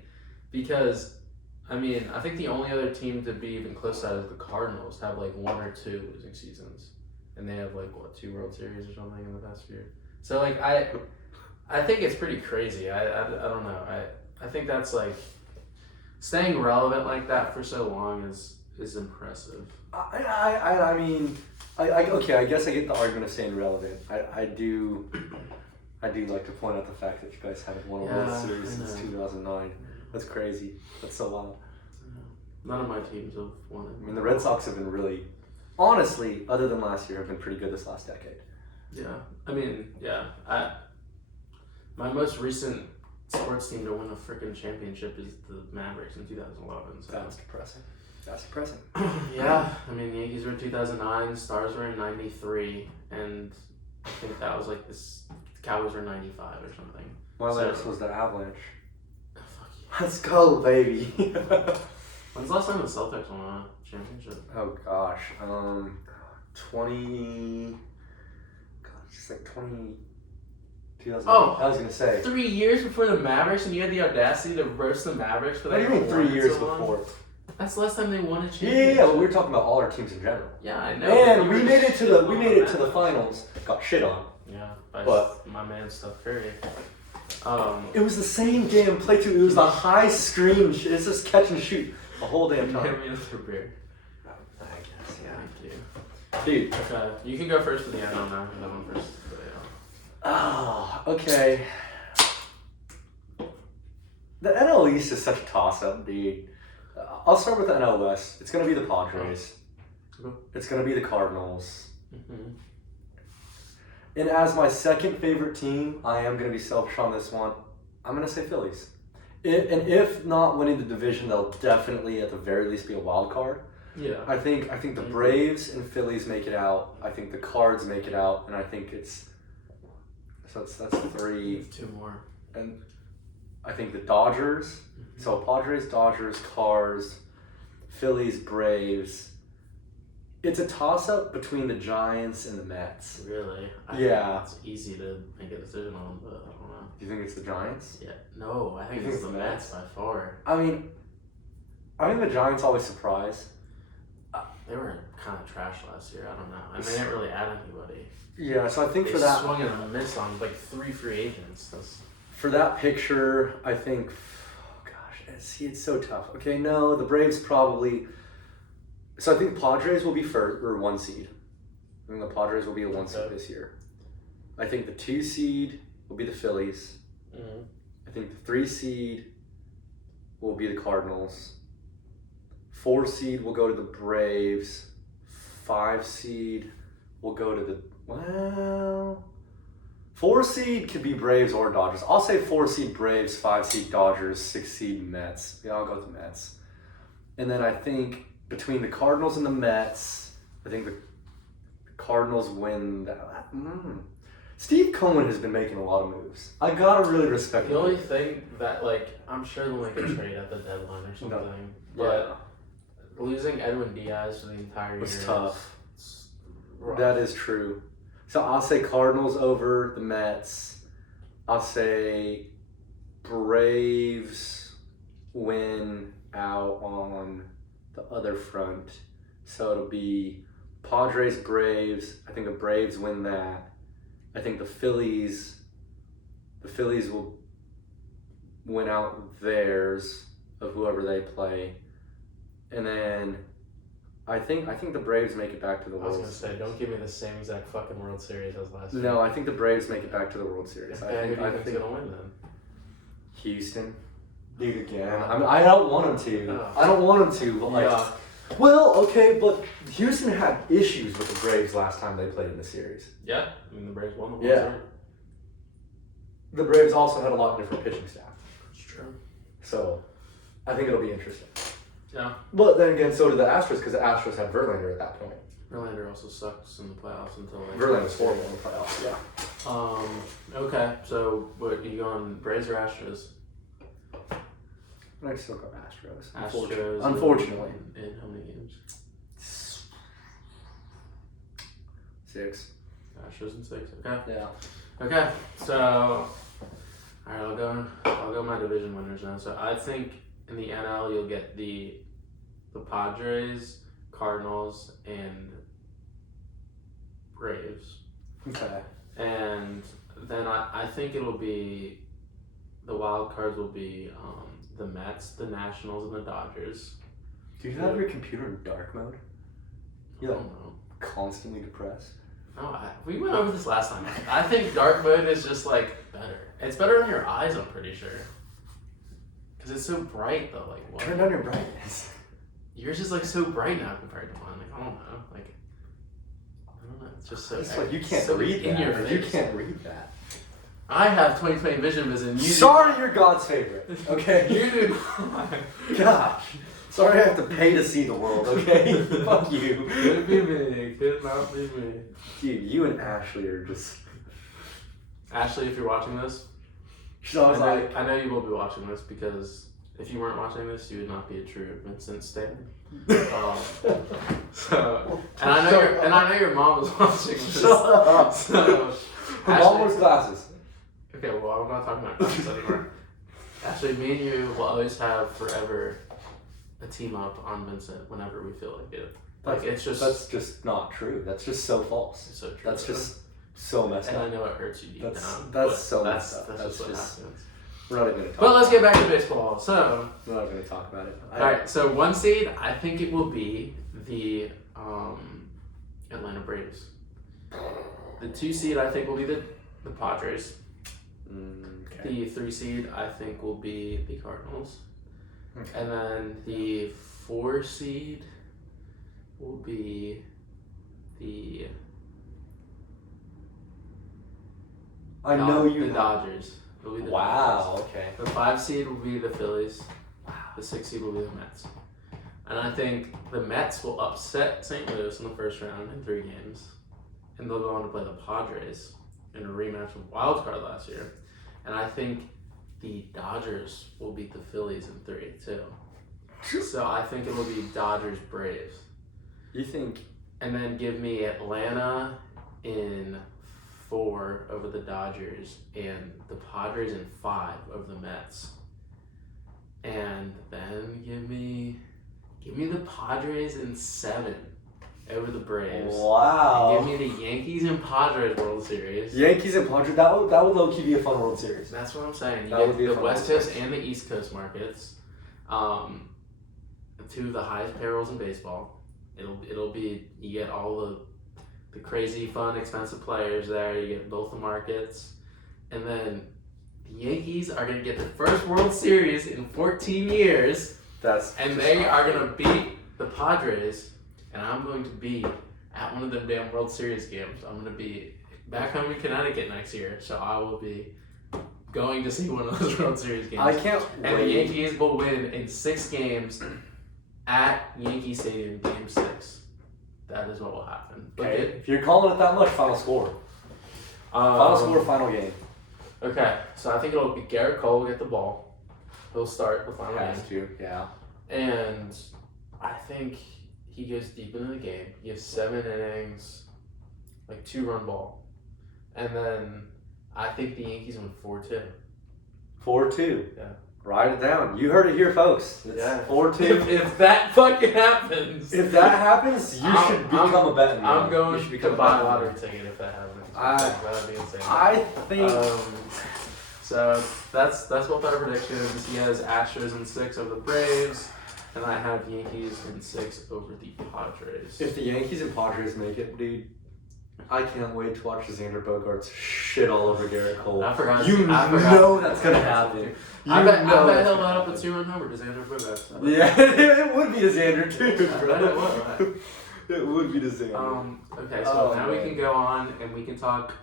because. I think the only other team to be even close to that is the Cardinals, have 1 or 2 losing seasons, and they have 2 World Series or something in the past year. So I think it's pretty crazy. I don't know. I think that's staying relevant like that for so long is impressive. Okay, I guess I get the argument of staying relevant. I do like to point out the fact that you guys haven't won a World Series since 2009. That's crazy. That's so wild. None of my teams have won it. The Red Sox have been really, honestly, other than last year, have been pretty good this last decade. Yeah. My most recent sports team to win a freaking championship is the Mavericks in 2011. So. That's depressing. Yeah, the Yankees were in 2009, Stars were in 93, and I think that was this The Cowboys were 95 or something. My last was the Avalanche. Oh, fuck you. Let's go, baby. When's the last time the Celtics won a championship? Oh gosh, 20. God, it's just like 20. 2000. Oh, I was gonna say. 3 years before the Mavericks, and you had the audacity to roast the Mavericks for What that. do you mean 3 years before? That's the last time they won a championship. Yeah, but we were talking about all our teams in general. Yeah, I know. And we made it to the finals. Got shit on. Yeah, but my man Steph Curry. It was the same damn play too. It was the high screen. It's just catch and shoot the whole damn time. Give me another beer. I guess, yeah. Thank you. Dude. Okay, you can go first for the NL now. That one first. For the NL. Oh, okay. The NL East is such a toss-up, dude. I'll start with the NL West. It's going to be the Padres. Okay. It's going to be the Cardinals. Mm-hmm. And as my second favorite team, I am going to be selfish on this one. I'm going to say Phillies. And if not winning the division, they'll definitely, at the very least, be a wild card. Yeah. I think the Braves and Phillies make it out. I think the Cards make it out. And I think it's... So that's 3. 2 more. And I think the Dodgers. Mm-hmm. So Padres, Dodgers, Cards, Phillies, Braves. It's a toss-up between the Giants and the Mets. Really? I Yeah. think it's easy to make a decision on, but I don't know. Do you think it's the Giants? Yeah. No, I think You it's think the it's the Mets by far. I mean, I think the Giants always surprise. They were kind of trash last year. I don't know. And they didn't really add anybody. Yeah, so I think They for that swung and a miss on like 3 free agents. for that picture, I think, oh gosh, it's so tough. Okay, no, the Braves probably. So I think Padres will be first or 1 seed. I think the Padres will be a 1 seed this year. I think the 2 seed will be the Phillies. Mm-hmm. I think the 3 seed will be the Cardinals. 4 seed will go to the Braves. 5 seed will go to the 4 seed could be Braves or Dodgers. I'll say 4 seed Braves, 5 seed Dodgers, 6 seed Mets. Yeah, I'll go with the Mets. And then I think between the Cardinals and the Mets, I think the Cardinals win that. Steve Cohen has been making a lot of moves. I gotta really respect The him. only thing that, like, I'm sure they'll make a trade at the deadline or something. But losing Edwin Diaz for the entire year was tough. is rough. That is true. So I'll say Cardinals over the Mets. I'll say Braves win out on the other front. So it'll be Padres, Braves. I think the Braves win that. I think the Phillies will win out theirs of whoever they play. And then I think the Braves make it back to the World Series. I was gonna say, don't give me the same exact fucking World Series as last year. No, I think the Braves make it back to the World Series. Okay, who do you think's gonna win then? Houston. League again. I mean, I don't want them to. Oh. I don't want them to. But like, well, okay, but Houston had issues with the Braves last time they played in the series. Yeah, I mean the Braves won the World Yeah. Series. The Braves also had a lot different pitching staff. It's true. So, I think it'll be interesting. Yeah. But then again, so did the Astros because the Astros had Verlander at that point. Verlander also sucks in the playoffs until like Verlander was horrible in the playoffs. Yeah. Okay, so what you going Braves or Astros? I'd still go Astros. Astros. Unfortunately. In how many games? 6. Astros in 6. Okay. Yeah. Okay. So, all right, I'll go my division winners now. So I think in the NL you'll get the Padres, Cardinals, and Braves. Okay. And then I think it'll be the wild cards will be the Mets, the Nationals, and the Dodgers. Do you have your computer in dark mode? I don't know. Constantly depressed? No, we went over this last time. I think dark mode is just like better. It's better on your eyes, I'm pretty sure. Because it's so bright though. Like what? Turn down your brightness. Yours is like so bright now compared to mine. Like I don't know. Like I don't know. It's just so. It's like you can't so read in that. your You face. can't read that. I have 20/20 vision. You Sorry, you're God's favorite. Okay. You do not. Gosh. Sorry, I have to pay to see the world. Okay. Fuck you. Could be me. Could not be me. Dude, you and Ashley are just. Ashley, if you're watching this, So I was like, I know you will be watching this because if you weren't watching this, you would not be a true Vincent stan. So, and I know your mom was watching this. Shut up. So, Her mom wears glasses. Okay, well, I'm not talking about glasses anymore. Actually, me and you will always have forever a team up on Vincent whenever we feel like it. Like it's just that's just not true. That's just so false. It's so true. That's just so messed and up. I know it hurts you deep down. That's so that's, messed up. That's just what just happens. we're not even gonna talk. But let's get back to baseball. So we're not gonna talk about it. All right. So 1 seed, I think it will be the Atlanta Braves. The 2 seed, I think, will be the Padres. Okay. The 3 seed, I think, will be the Cardinals. Okay. And then the 4 seed will be the I know you. The Dodgers. It'll be the Wow. Dodgers. Okay. The 5 seed will be the Phillies. The 6 seed will be the Mets. And I think the Mets will upset St. Louis in the first round in 3 games. And they'll go on to play the Padres in a rematch of wild card last year. And I think the Dodgers will beat the Phillies in 3 too. So I think it will be Dodgers Braves. You think? And then give me Atlanta in 4 over the Dodgers and the Padres in 5 over the Mets. And then give me the Padres in 7 over the Braves. Wow. And give me the Yankees and Padres World Series. Yankees and Padres. That would low-key be a fun World Series. That's what I'm saying. That You would be get a the fun West World Coast Series. and the East Coast markets. 2 of the highest payrolls in baseball. It'll be, you get all the crazy, fun, expensive players there. You get both the markets. And then the Yankees are going to get their first World Series in 14 years. And they are going to beat the Padres. And I'm going to be at one of them damn World Series games. I'm going to be back home in Connecticut next year. So I will be going to see one of those World Series games. I can't And the wait. Yankees will win in 6 games at Yankee Stadium, Game 6. That is what will happen. Okay. If you're calling it that much, final score. Final score, final game. Okay, so I think it'll be Garrett Cole will get the ball. He'll start the final Has game. to, yeah. And I think he goes deep into the game. He has 7 innings, like 2-run ball. And then I think the Yankees win 4-2. 4-2. Yeah. Write it down. You heard it here, folks. It's 4-2. If that fucking happens. If that happens, you should become a betting man. I'm going You should to become buy a betting lottery man. ticket if that happens. I- That'd be insane. I think. So that's both our predictions. He has Astros in 6 over the Braves, and I have Yankees in 6 over the Padres. If the Yankees and Padres make it, dude, I can't wait to watch Xander Bogaerts shit all over Garrett Cole. I forgot. You know that's gonna happen. I bet he'll that's let gonna up a happen. 2-run homer to Xander Bogaerts. Yeah, it would be to Xander too, I bro. bet it would. It would be to Xander. Okay, so Oh, now we man. can go on and we can talk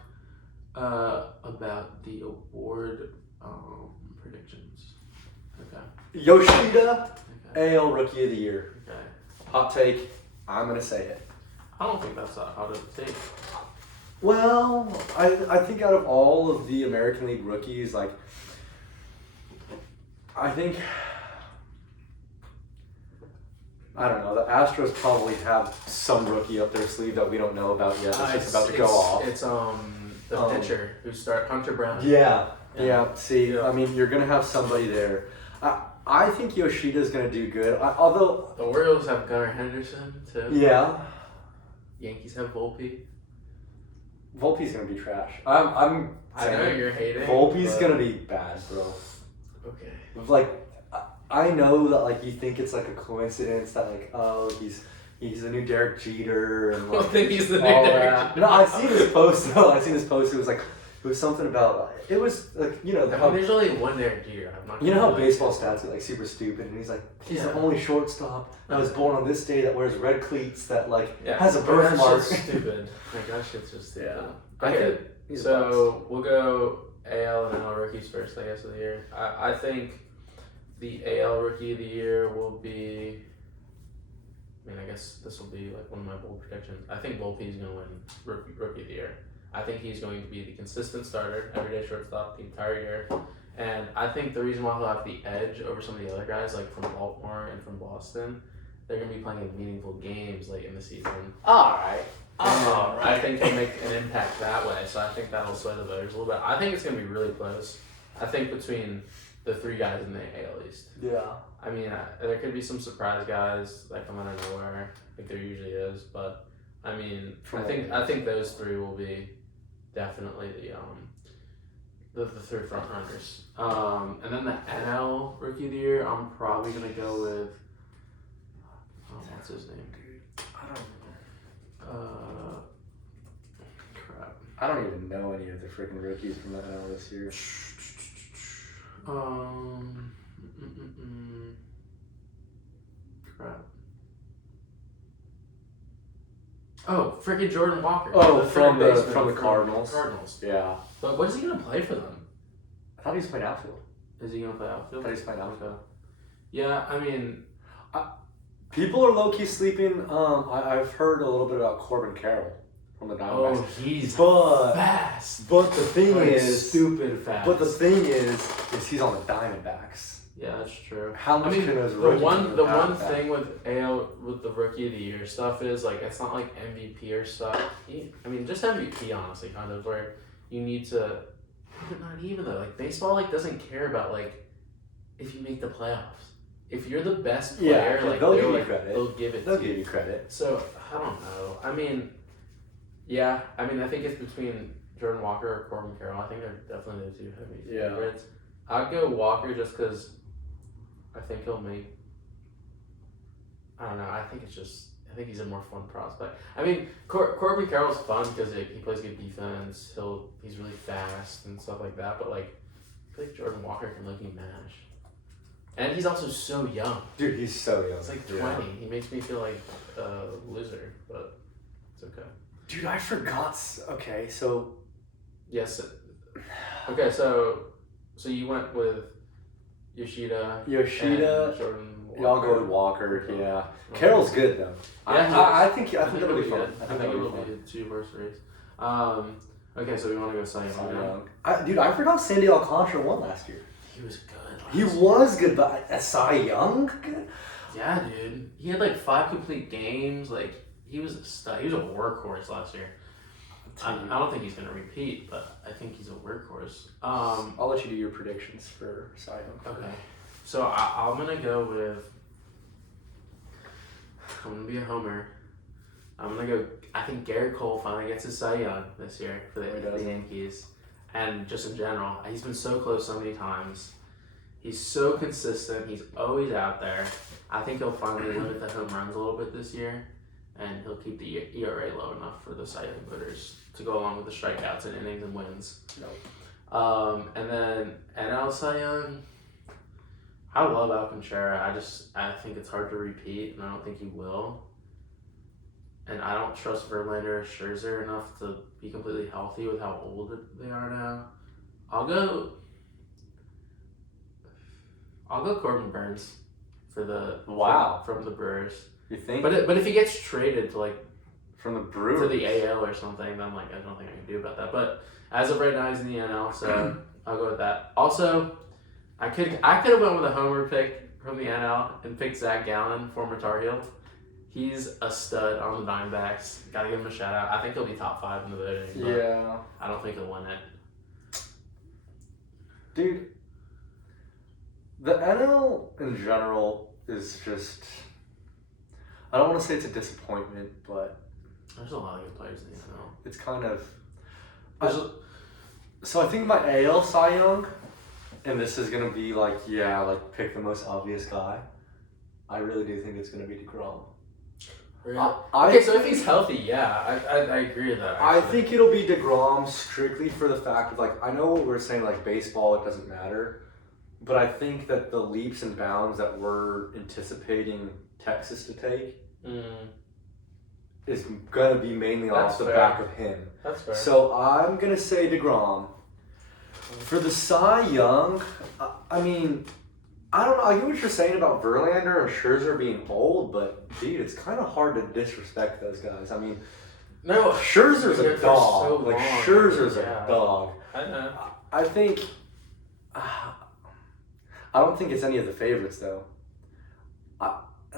about the award predictions. Okay. Yoshida, Okay. AL Rookie of the Year. Okay. Hot take. I'm gonna say it. I don't think that's that hot of a take. Well, I think out of all of the American League rookies, like, I think, I don't know, the Astros probably have some rookie up their sleeve that we don't know about yet. That's just about to go off. It's the pitcher who Hunter Brown. Yeah. See, Yeah. I mean, you're gonna have somebody there. I think Yoshida's gonna do good. Although, The Orioles have Gunnar Henderson too. yeah, Yankees have Volpe. Volpe's gonna be trash. I'm I know you're hating. Volpe's but- gonna be bad, bro. Okay. Like, I know that, like, you think it's like a coincidence that, like, oh, he's the new Derek Jeter and I like think he's the new all Derek that. Jeter. No, I've seen his post though. I've seen his post. It was something about, it was like, you know, I mean, how, there's only one Derek Jeter. I'm not. you know how gonna baseball stats are like super stupid, and he's like, he's the Yeah. only shortstop that was born on this day that wears red cleats that like Yeah. has a That birthmark. shit's stupid. Like that shit's just stupid. Yeah. Okay. He's So we'll go AL and NL rookies first, I guess, of the year. I think the AL rookie of the year will be. I mean, I guess this will be like one of my bold predictions. I think Volpe is going to win rookie of the year. I think he's going to be the consistent starter, everyday shortstop the entire year. And I think the reason why he'll have the edge over some of the other guys, like from Baltimore and from Boston, they're going to be playing in meaningful games late in the season. Alright. I think he'll make an impact that way, so I think that'll sway the voters a little bit. I think it's going to be really close. I think between the three guys in the AL East. Yeah. I mean, there could be some surprise guys that come out of nowhere, like there usually is. But I mean, I think those three will be definitely the three front runners. And then the NL Rookie of the Year, I'm probably gonna go with what's his name? I don't know. Crap. I don't even know any of the freaking rookies from the NL this year. Crap. Oh, freaking Jordan Walker. Oh, the from third the baseman Cardinals. Cardinals. Yeah. But what is he gonna play for them? I thought he was playing outfield. Is he gonna play outfield? I thought he was playing outfield. Okay. Yeah, I mean, people are low key sleeping. I've heard a little bit about Corbin Carroll from the Diamondbacks. He's But fast. But the thing is, stupid fast. But the thing is he's on the Diamondbacks. Yeah, that's true. How much can those the rookies one do the without one that? thing with the Rookie of the Year stuff is like it's not like MVP or stuff. I mean, just MVP honestly, kind of where you need to. Not even though, like baseball, like doesn't care about like if you make the playoffs. If you're the best player, like they'll give you like, credit. They'll give it. They'll to give you. you credit. So I don't know. I mean, yeah. I mean, I think it's between Jordan Walker or Corbin Carroll. I think they're definitely the two heavy favorites. I'd go Walker just because I think he'll make. I don't know. I think he's a more fun prospect. I mean, Corbin Carroll's fun because he plays good defense. He's really fast and stuff like that. But like, I feel like Jordan Walker can look mash. And he's also so young. Dude, he's so young. He's like 20. Yeah. He makes me feel like a loser, but it's okay. Dude, I forgot. Okay, so. Yes. Okay, so you went with Yoshida. And Jordan Walker. Y'all go with Walker, yeah. Okay. Carroll's good though. Yeah, I think that'll be fun. I think it'll be a two-horse race. Okay, so we want to go Cy Young. Dude, I forgot Sandy Alcantara won last year. He was good. He was good, but a Cy Young? Yeah, dude. He had like 5 complete games. Like he was a stud. He was a workhorse last year. I don't think he's gonna repeat, but I think he's a workhorse. I'll let you do your predictions for Cy Young. Okay. So I'm gonna go with. I'm gonna be a homer. I'm gonna go. I think Garrett Cole finally gets his Cy Young this year for the Yankees, and just in general, he's been so close so many times. He's so consistent. He's always out there. I think he'll finally limit the home runs a little bit this year, and he'll keep the ERA low enough for the Cy Young voters to go along with the strikeouts and innings and wins. Nope. And then NL Cy Young. I love Alcantara. I think it's hard to repeat, and I don't think he will. And I don't trust Verlander or Scherzer enough to be completely healthy with how old they are now. I'll go Corbin Burns for the from the Brewers. You think? But if he gets traded to like from the Brewers to the AL or something, then like I don't think I can do about that. But as of right now, he's in the NL, so I'll go with that. Also, I could have went with a homer pick from the NL and picked Zach Gallen, former Tar Heel. He's a stud on the Diamondbacks. Gotta give him a shout out. I think he'll be top 5 in the voting. Yeah. I don't think he'll win it. Dude, the NL in general is just. I don't want to say it's a disappointment, but. There's a lot of good players in the NL. It's kind of. So I think my AL Cy Young, and this is gonna be like pick the most obvious guy. I really do think it's gonna be DeGrom. Really? Okay, so if he's healthy, yeah, I agree with that. Actually. I think it'll be DeGrom strictly for the fact of like I know what we're saying like baseball it doesn't matter, but I think that the leaps and bounds that we're anticipating Texas to take is gonna be mainly off the back of him. That's fair. So I'm gonna say DeGrom. For the Cy Young, I mean, I don't know. I get what you're saying about Verlander and Scherzer being old, but dude, it's kind of hard to disrespect those guys. I mean, No, Scherzer's a for dog. so Like long. Scherzer's Yeah. a dog. I know. I think. I don't think it's any of the favorites though.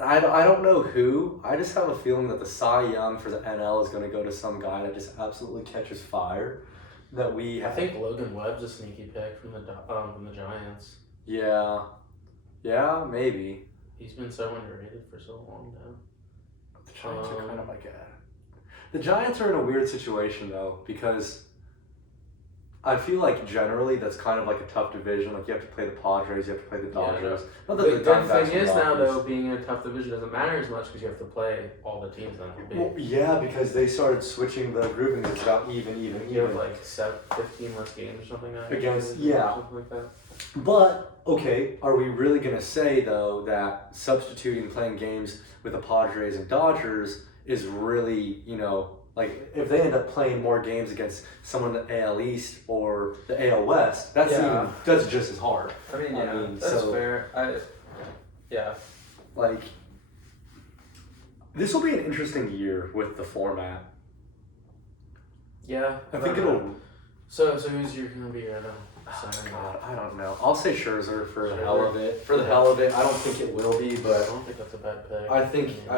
I don't know who. I just have a feeling that the Cy Young for the NL is going to go to some guy that just absolutely catches fire. That we. I think Logan Webb's a sneaky pick from the Giants. Yeah. Yeah, maybe. He's been so underrated for so long now. The Giants are kind of like the Giants are in a weird situation though because I feel like generally that's kind of like a tough division. Like you have to play the Padres, you have to play the Dodgers. But the good thing is now though, being in a tough division doesn't matter as much because you have to play all the teams on the Well, yeah, because they started switching the grouping. It's about even. You have like 15 less games or something like that. Against something like that. But okay, are we really gonna say though that substituting playing games with the Padres and Dodgers is really, like if they end up playing more games against someone in the AL East or the AL West, that's just as hard. I mean, that's fair. Like this will be an interesting year with the format. Yeah, I think it'll. So who's gonna be your God, I don't know. I'll say Scherzer for the hell of it. For the hell of it, I don't think it will be, but I don't think that's a bad pick. I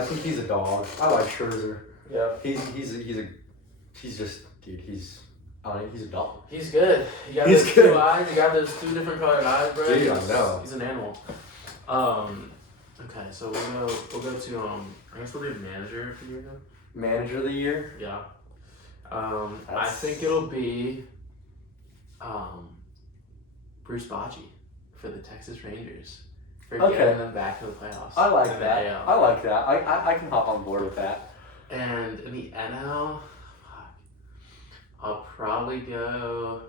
think he's a dog. I like Scherzer. Yeah. He's a dog. He's good. You got He's those good. 2 eyes. You got those 2 different colored eyes, bro. Dude, I know. He's an animal. Okay, so we'll go to I guess we'll do manager for the year then. Manager of the year? Yeah. I think it'll be Bruce Bochy for the Texas Rangers for getting them back to the playoffs. I like in that. the AL. I like that. I can hop on board with that. And in the NL, I'll probably go.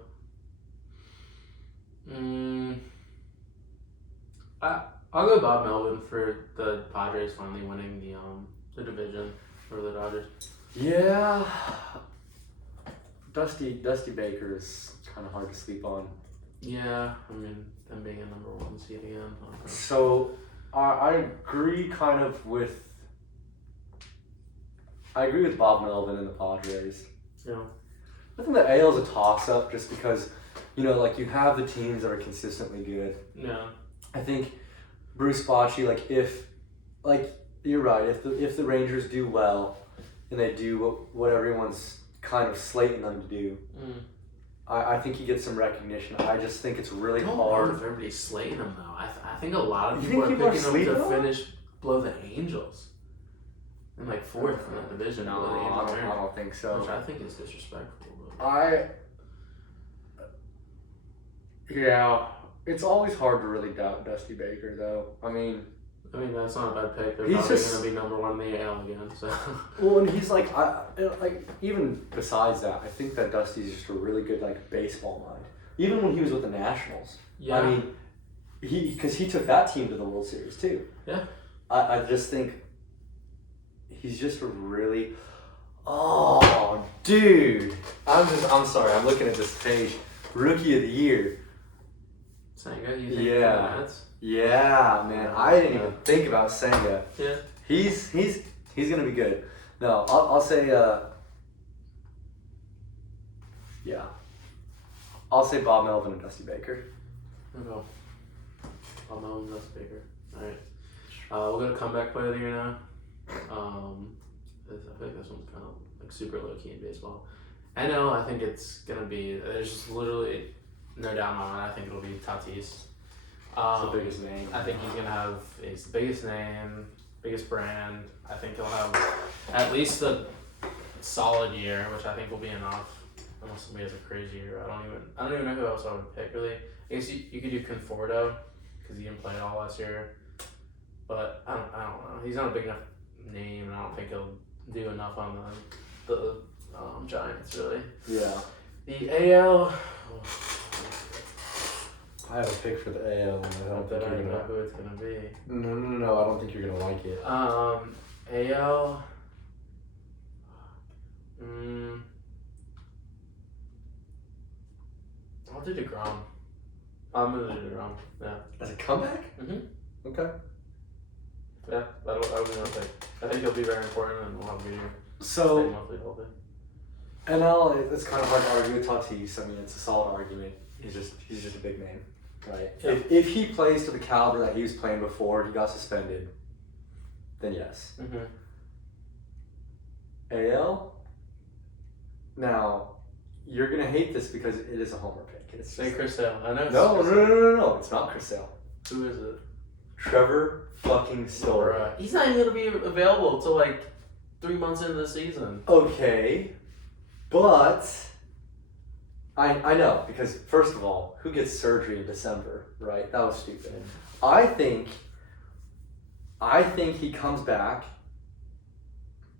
I'll go Bob Melvin for the Padres finally winning the division over the Dodgers. Yeah. Dusty Baker is kind of hard to sleep on. Yeah, I mean them being a number 1 seed again. So I agree kind of with. I agree with Bob Melvin and the Padres. Yeah. I think the AL is a toss-up just because, like you have the teams that are consistently good. Yeah. I think Bruce Bochy, you're right. If the Rangers do well, and they do what everyone's kind of slating them to do, I think he gets some recognition. I just think it's really hard. If everybody's slating them though, I think a lot of people are picking them to finish below the Angels. And 4th in that division. No, I don't think so. Which I think is disrespectful. It's always hard to really doubt Dusty Baker, though. I mean, that's not a bad pick. They're he's probably just going to be number 1 in the AL again. So. Well, and he's even besides that, I think that Dusty's just a really good baseball mind. Even when he was with the Nationals, yeah. I mean, because he took that team to the World Series too. Yeah. I just think he's just a really. Oh, dude! I'm sorry. I'm looking at this page. Rookie of the Year. Senga, you think? Yeah. Yeah, man. I didn't even think about Senga. Yeah. He's gonna be good. No, I'll say yeah. I'll say Bob Melvin and Dusty Baker. Okay. Bob Melvin, Dusty Baker. All right. We'll go to comeback player of the year now. I feel like this one's kind of super low key in baseball. NL, I think it's gonna be. There's just literally no doubt in my mind. I think it'll be Tatis. It's the biggest name. I think he's gonna have. It's the biggest name, biggest brand. I think he'll have at least a solid year, which I think will be enough. Unless somebody has a crazy year, I don't even know who else I would pick really. I guess you could do Conforto because he didn't play at all last year. But I don't know. He's not a big enough name, and I don't think he'll do enough on the Giants really. Yeah. The AL. I have a pick for the AL, and I don't think you're gonna. know who it's gonna be. No. I don't think you're gonna like it. AL. I'll do DeGrom. I'm gonna do DeGrom. Yeah. As a comeback? Okay. Yeah, that'll be my pick. I think he'll be very important, and we'll have a good year. So, Stay healthy. NL, it's kind of hard to argue with Tatis. I mean, it's a solid argument. He's just a big name, right? Yeah. If he plays to the caliber that he was playing before he got suspended, then yes. Mm-hmm. AL. Now, you're gonna hate this because it is a homer pick. It's Say Chris Sale. I know. No. It's not Chris Sale. Who is it? Trevor fucking Story. He's not even gonna be available until like 3 months into the season. Okay, but I know because first of all, who gets surgery in December, right? That was stupid. I think he comes back,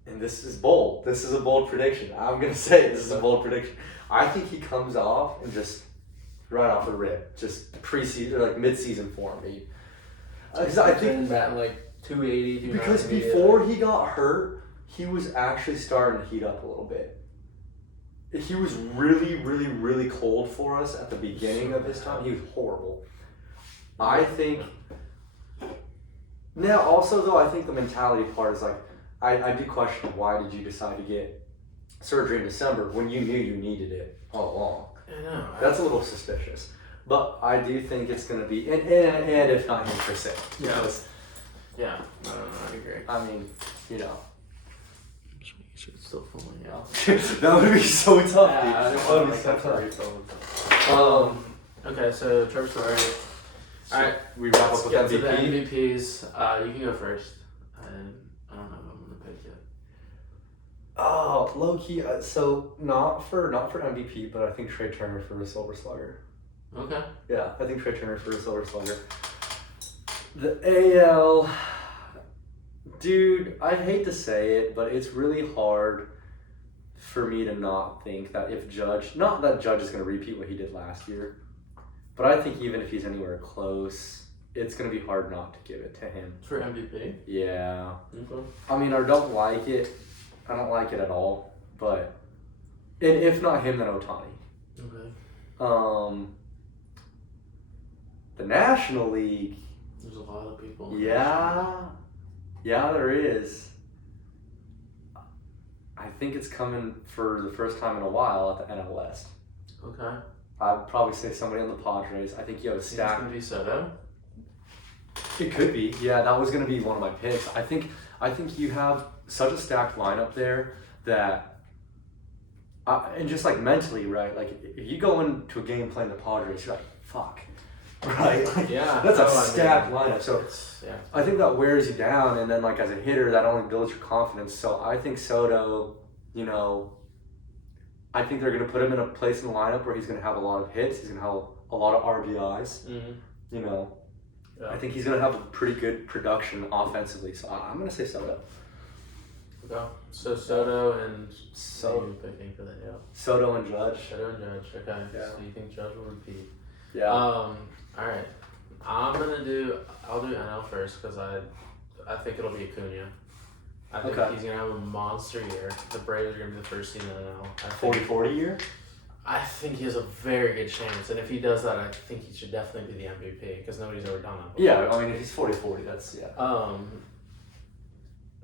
and this is bold. This is a bold prediction. I'm gonna say this is a bold prediction. I think he comes off and just right off the rip, just preseason or like mid-season form. Because I think that like 280. because before he got hurt, he was actually starting to heat up a little bit. He was really, really, really cold for us at the beginning of his time. He was horrible. I think. Now, also though, I think the mentality part is like, I do question why did you decide to get surgery in December when you knew you needed it all along. I know. That's a little suspicious. But I do think it's going to be, and if not him, Chris Sale. Because, yeah, I agree. I mean, you know. Just making sure it's still filming out. That would be so tough. Yeah, That would be so tough. Okay, so Trevor Story. Alright, we wrap up let's with get to MVP. the MVPs. You can go first. I don't know what I'm gonna pick yet. Oh, low key. So not for MVP, but I think Trey Turner for the Silver Slugger. Okay. Yeah, I think Trey Turner for the Silver Slugger. The AL, dude, I hate to say it, but it's really hard for me to not think that if Judge, not that Judge is going to repeat what he did last year, but I think even if he's anywhere close, it's going to be hard not to give it to him. For MVP? Yeah. Okay. I mean, I don't like it. I don't like it at all, but and if not him, then Ohtani. Okay. The National League. There's a lot of people. Yeah, there is. I think it's coming for the first time in a while at the NL West. Okay. I'd probably say somebody on the Padres. I think you have a It's stack. gonna be Soto. It could be. Yeah, that was going to be one of my picks. I think you have such a stacked lineup there that, and just like mentally, right? Like if you go into a game playing the Padres, you're like, fuck. Right? Like, Yeah. that's a stacked lineup. So yeah. I think that wears you down, and then like as a hitter, that only builds your confidence. So I think Soto, you know, I think they're going to put him in a place in the lineup where he's going to have a lot of hits. He's going to have a lot of RBIs. Mm-hmm. You know, Yeah. I think he's going to have a pretty good production offensively. So I'm going to say Soto. Okay. So Soto and So who are you picking for that? Yeah. Soto and Judge. Soto and Judge. Okay. Yeah. So you think Judge will repeat? Yeah. All right. I'll do NL first because I think it'll be Acuña. I think Okay. he's gonna have a monster year. The Braves are gonna be the first team in NL. 40-40 year? I think he has a very good chance, and if he does that, I think he should definitely be the MVP because nobody's ever done it before. Yeah, I mean, if he's 40-40, that's, yeah.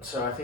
So I think